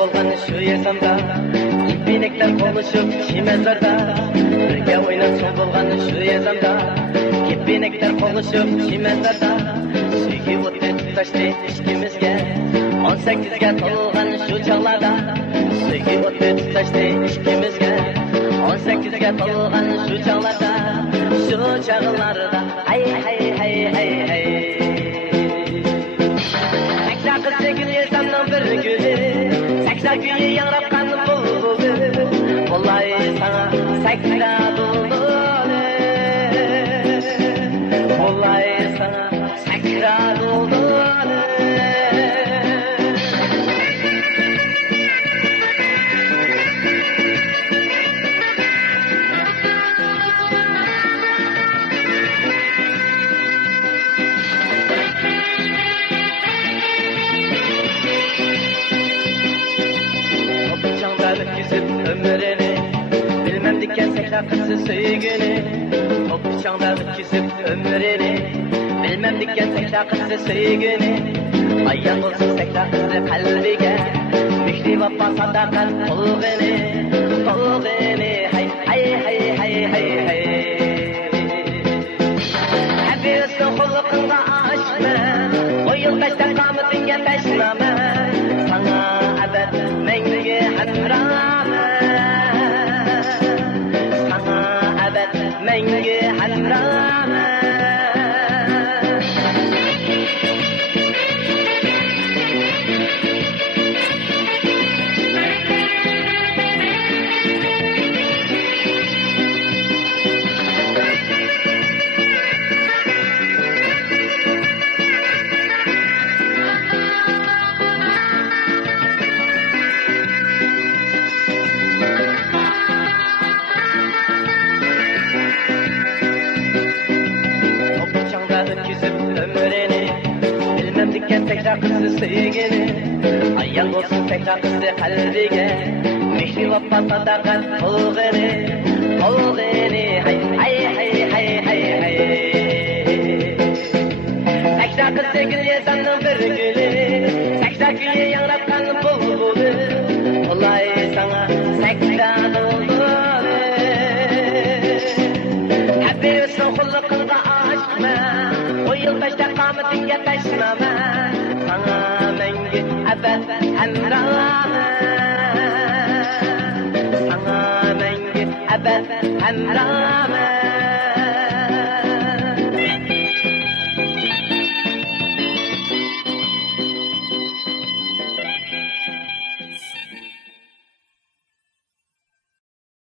bo'lgan shu esimda, kipineklar qo'lishib chimezlarda, birga o'ynab so'ng bo'lgan shu esimda, kipineklar qo'lishib chimezlarda, sevgi o'tni tutashdi ishkimizga, 18ga to'lgan shu chog'larda, sevgi o'tni tutashdi ishkimizga, 18ga to'lgan shu chog'larda, shu chog'larda, hay hay hay hay hay. Kızgın yesamdan bir gülü, 80 günü yanrap kanım buldu. Vallahi sana 80 doldu. Vallahi sana 80 doldu. Ömrünü bilmem diken sekla kızı söygünü, top bıçağında kesip ömrünü bilmem diken sekla kızı söygünü, ayyan olsun sekla kızı kalbige, müşri vappa sadakat kolgını, kolgını hay hay hay hay hay hay. Hepsi kulluğunda aşkı, o yıl beşte kametinge peşname, sana abed menge hamrame. Menge hamrame. Tekrar kızı sevgini, ayyan olsun tekrar kızı kalbige, müşri vappa sadakat kolgını, kolgını hay hay hay hay hay hay. Tekrar kızı sevgini yesanın bir gülü, 80 günü yanrap kanım buldu. Vallahi sana 80 oldu. Hepsi kulluğunda aşkı, o yıl beşte kametinge peşname. Sana menge abed hamrame. Sana menge abed hamrame.